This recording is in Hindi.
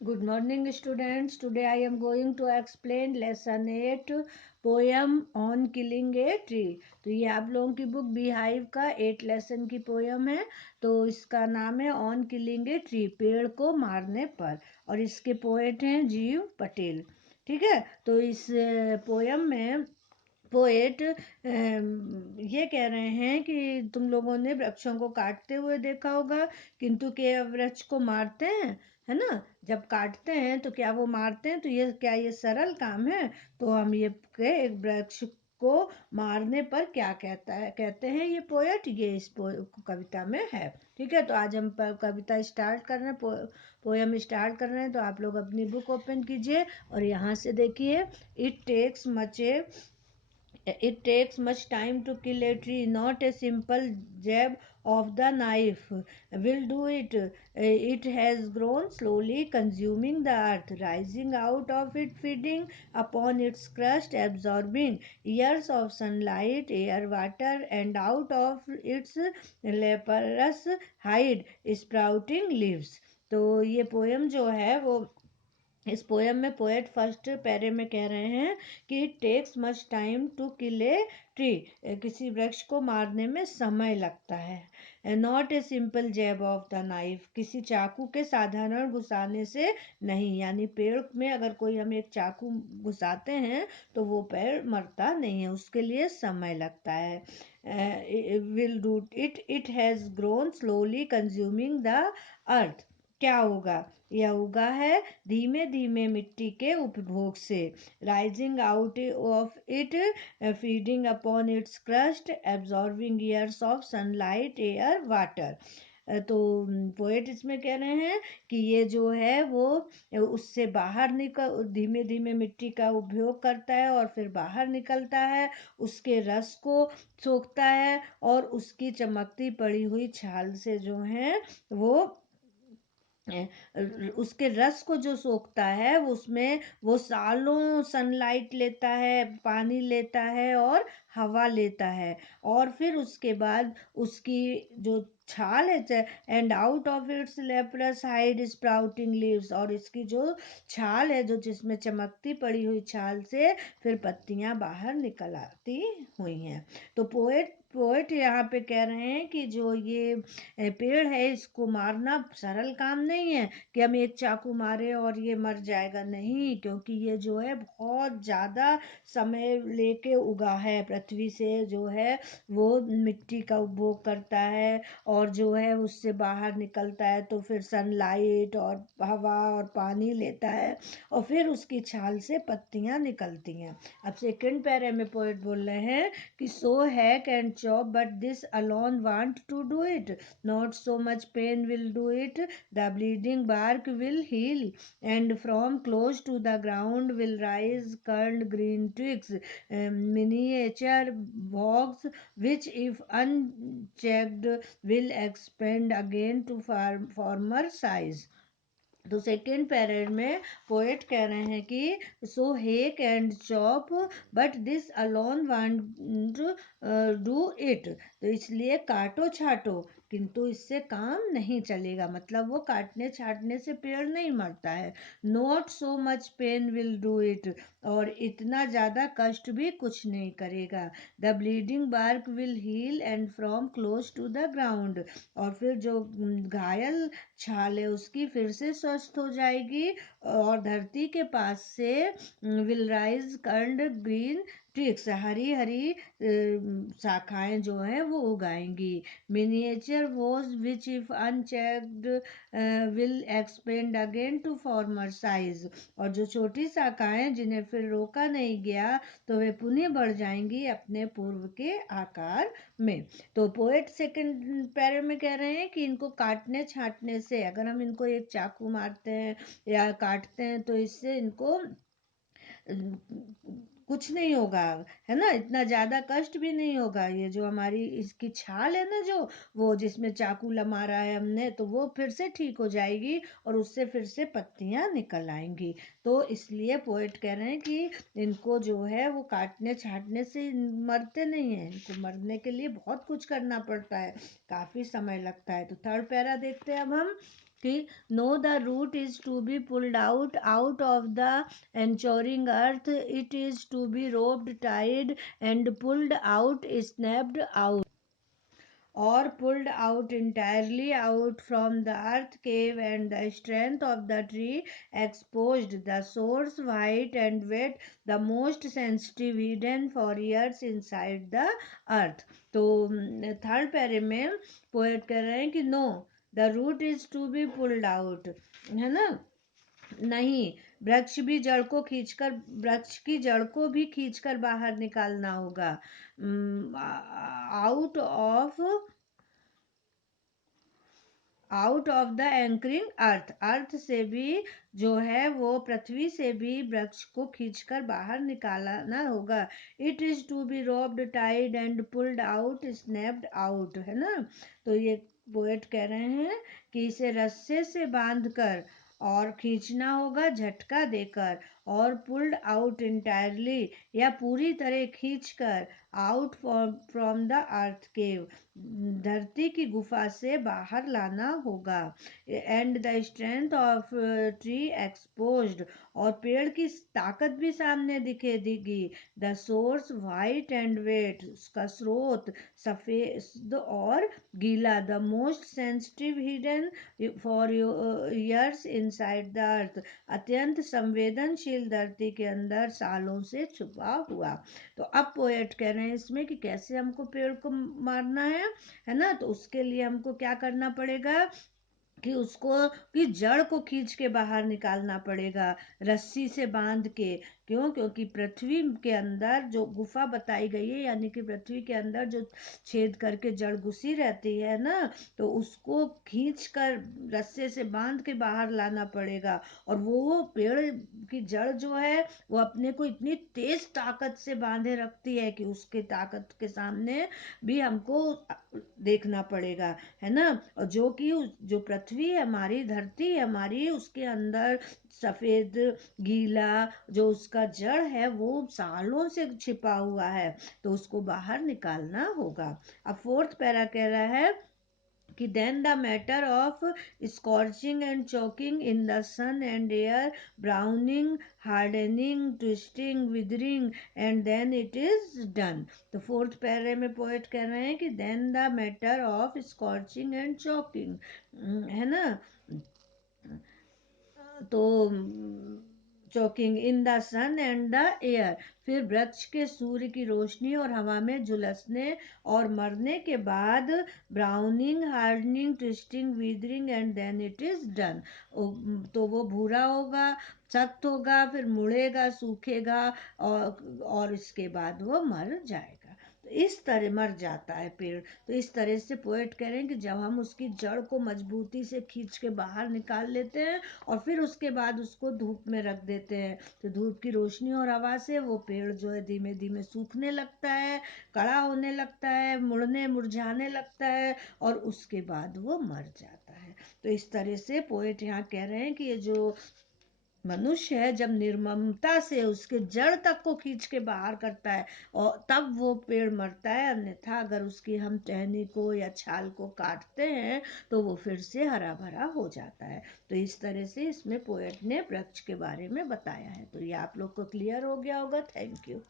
Good morning, students. Today I am going to explain lesson 8 poem on killing a tree. तो ये आप लोगों की बुक बी हाइव का 8 लेसन की पोयम है। तो इसका नाम है ऑन किलिंग ए ट्री, पेड़ को मारने पर, और इसके पोएट हैं जीव पटेल। ठीक है, तो इस पोयम में पोएट ये कह रहे हैं कि तुम लोगों ने वृक्षों को काटते हुए देखा होगा, किंतु के वृक्ष को मारते हैं, है ना। जब काटते हैं तो क्या वो मारते हैं? तो ये क्या ये सरल काम है? तो हम ये के एक वृक्ष को मारने पर क्या कहते हैं ये पोएट, ये इस कविता में है। ठीक है, तो आज हम कविता स्टार्ट कर रहे हैं, पोयम स्टार्ट कर रहे हैं। तो आप लोग अपनी बुक ओपन कीजिए और यहाँ से देखिए। It takes much It takes much time to kill a tree, not a simple jab of the knife will do it. It has grown slowly, consuming the earth, rising out of it, feeding upon its crust, absorbing years of sunlight, air, water, and out of its leprous hide, sprouting leaves. तो ये पोयम जो है वो, इस पोयम में पोएट फर्स्ट पैरे में कह रहे हैं कि it takes much time to kill a tree, किसी वृक्ष को मारने में समय लगता है। Not a simple jab of the knife, किसी चाकू के साधारण घुसाने से नहीं, यानी पेड़ में अगर कोई हम एक चाकू घुसाते हैं तो वो पेड़ मरता नहीं है, उसके लिए समय लगता है। Will do it, it has grown slowly consuming the earth, क्या होगा? यह उगा है धीमे धीमे मिट्टी के उपभोग से, rising out of it, feeding upon its crust, absorbing years of sunlight, air, water. तो पोएट इसमें कह रहे हैं कि ये जो है वो उससे बाहर निकल, धीमे धीमे मिट्टी का उपभोग करता है और फिर बाहर निकलता है, उसके रस को सोखता है और उसकी चमकती पड़ी हुई छाल से जो है वो उसके रस को जो सोखता है उसमें वो सालों सनलाइट लेता है, पानी लेता है और हवा लेता है, और फिर उसके बाद उसकी जो छाल है, and out of its leprous hide sprouting leaves, और इसकी जो छाल है, जो जिसमें चमकती पड़ी हुई छाल से फिर पत्तियां बाहर निकल आती हुई हैं। तो पोएट पोएट यहाँ पे कह रहे हैं कि जो ये पेड़ है इसको मारना सरल काम नहीं है कि हम एक चाकू मारे और ये मर जाएगा, नहीं, क्योंकि ये जो है बहुत ज़्यादा समय लेके उगा है, पृथ्वी से जो है वो मिट्टी का उपभोग करता है और जो है उससे बाहर निकलता है, तो फिर सनलाइट और हवा और पानी लेता है और फिर उसकी छाल से पत्तियां निकलती हैं। अब सेकंड पैरे में पोएट बोल रहे हैं कि so hack and chop but this alone want to do it, not so much pain will do it, the bleeding bark will heal, and from close to the ground will rise curled green twigs, miniature bogs, which if unchecked will expand again to former size। तो सेकेंड पैरेड में पोएट कह रहे हैं कि so hack and chop but this alone want do it, तो इसलिए काटो छाटो किंतु इससे काम नहीं चलेगा, मतलब वो काटने छाटने से पेड़ नहीं मरता है। Not so much pain will do it, और इतना ज़्यादा कष्ट भी कुछ नहीं करेगा। The bleeding bark will heal and from close to the ground, और फिर जो घायल छाल है उसकी फिर से स्वस्थ हो जाएगी और धरती के पास से will rise curled green twigs, हरी हरी शाखाएं जो हैं वो उगाएंगी। Miniature boughs which if unchecked will expand again to former size, और जो छोटी शाखाएं जिन्हें फिर रोका नहीं गया तो वे पुनः बढ़ जाएंगी अपने पूर्व के आकार में। तो पोएट सेकंड पैरे में कह रहे हैं कि इनको काटने छाटने से, अगर हम इनको एक चाकू मारते हैं या काटते हैं तो इससे इनको कुछ नहीं होगा, है ना, इतना ज़्यादा कष्ट भी नहीं होगा। ये जो हमारी इसकी छाल है ना, जो वो जिसमें चाकू मारा है हमने, तो वो फिर से ठीक हो जाएगी और उससे फिर से पत्तियां निकल आएंगी। तो इसलिए पोएट कह रहे हैं कि इनको जो है वो काटने छाटने से मरते नहीं हैं, इनको मरने के लिए बहुत कुछ करना पड़ता है, काफ़ी समय लगता है। तो थर्ड पैरा देखते हैं अब हम। कि no the root is to be pulled out of the anchoring earth, it is to be roped tied and pulled out, snapped out or pulled out entirely out from the earth cave, and the strength of the tree exposed, the source white and wet, the most sensitive hidden for years inside the earth. तो थर्ड पैरे में पोएट कह रहे हैं कि no the root is to be pulled out, है ना, नहीं, वृक्ष भी जड़ को खींचकर, वृक्ष की जड़ को भी खींचकर बाहर निकालना होगा, out of out of the anchoring earth, earth से भी जो है वो पृथ्वी से भी वृक्ष को खींचकर बाहर निकालना होगा। It is to be roped tied and pulled out, snapped out, है ना। तो ये पोएट कह रहे हैं कि इसे रस्से से बांधकर और खींचना होगा झटका देकर, और पुल्ड आउट इंटायरली या पूरी तरह खींचकर, out from the earth cave, धरती की गुफा से बाहर लाना होगा, and the strength of tree exposed, और पेड़ की ताकत भी सामने दिखे देगी, the source white and wet, उसका स्रोत सफेद और गीला, the most sensitive hidden for years inside the earth, अत्यंत संवेदनशील धरती के अंदर सालों से छुपा हुआ। तो अब पोएट कह रहे हैं इसमें कि कैसे हमको पेड़ को मारना है ना। तो उसके लिए हमको क्या करना पड़ेगा कि उसको कि जड़ को खींच के बाहर निकालना पड़ेगा रस्सी से बांध के। क्यों? क्योंकि पृथ्वी के अंदर जो गुफा बताई गई है, यानी कि पृथ्वी के अंदर जो छेद करके जड़ घुसी रहती है ना, तो उसको खींच कर रस्से से बांध के बाहर लाना पड़ेगा। और वो पेड़ की जड़ जो है वो अपने को इतनी तेज ताकत से बांधे रखती है कि उसके ताकत के सामने भी हमको देखना पड़ेगा, है ना। और जो कि जो पृथ्वी है हमारी, धरती है हमारी, उसके अंदर सफेद गीला जो उसका जड़ है वो सालों से छिपा हुआ है, तो उसको बाहर निकालना होगा। अब फोर्थ पैरा कह रहा है कि then the matter of scorching and choking in the sun and air, browning, hardening, twisting, withering, and then it is done। तो फोर्थ पैरे में पोएट कह रहे हैं कि then the matter of scorching and choking, है ना। तो choking in the sun and the air, फिर वृक्ष के सूर्य की रोशनी और हवा में झुलसने और मरने के बाद browning, hardening, twisting, weathering, and then it is done. तो वो भूरा होगा, सख्त होगा, फिर मुड़ेगा, सूखेगा, और इसके बाद वो मर जाएगा। तो इस तरह मर जाता है पेड़। तो इस तरह से पोएट कह रहे हैं कि जब हम उसकी जड़ को मजबूती से खींच के बाहर निकाल लेते हैं और फिर उसके बाद उसको धूप में रख देते हैं, तो धूप की रोशनी और हवा से वो पेड़ जो है धीमे धीमे सूखने लगता है, कड़ा होने लगता है, मुड़ने मुरझाने लगता है, और उसके बाद वो मर जाता है। तो इस तरह से पोएट यहाँ कह रहे हैं कि ये जो मनुष्य है जब निर्ममता से उसके जड़ तक को खींच के बाहर करता है, और तब वो पेड़ मरता है, अन्यथा अगर उसकी हम टहनी को या छाल को काटते हैं तो वो फिर से हरा भरा हो जाता है। तो इस तरह से इसमें पोएट ने वृक्ष के बारे में बताया है। तो ये आप लोग को क्लियर हो गया होगा। Thank you.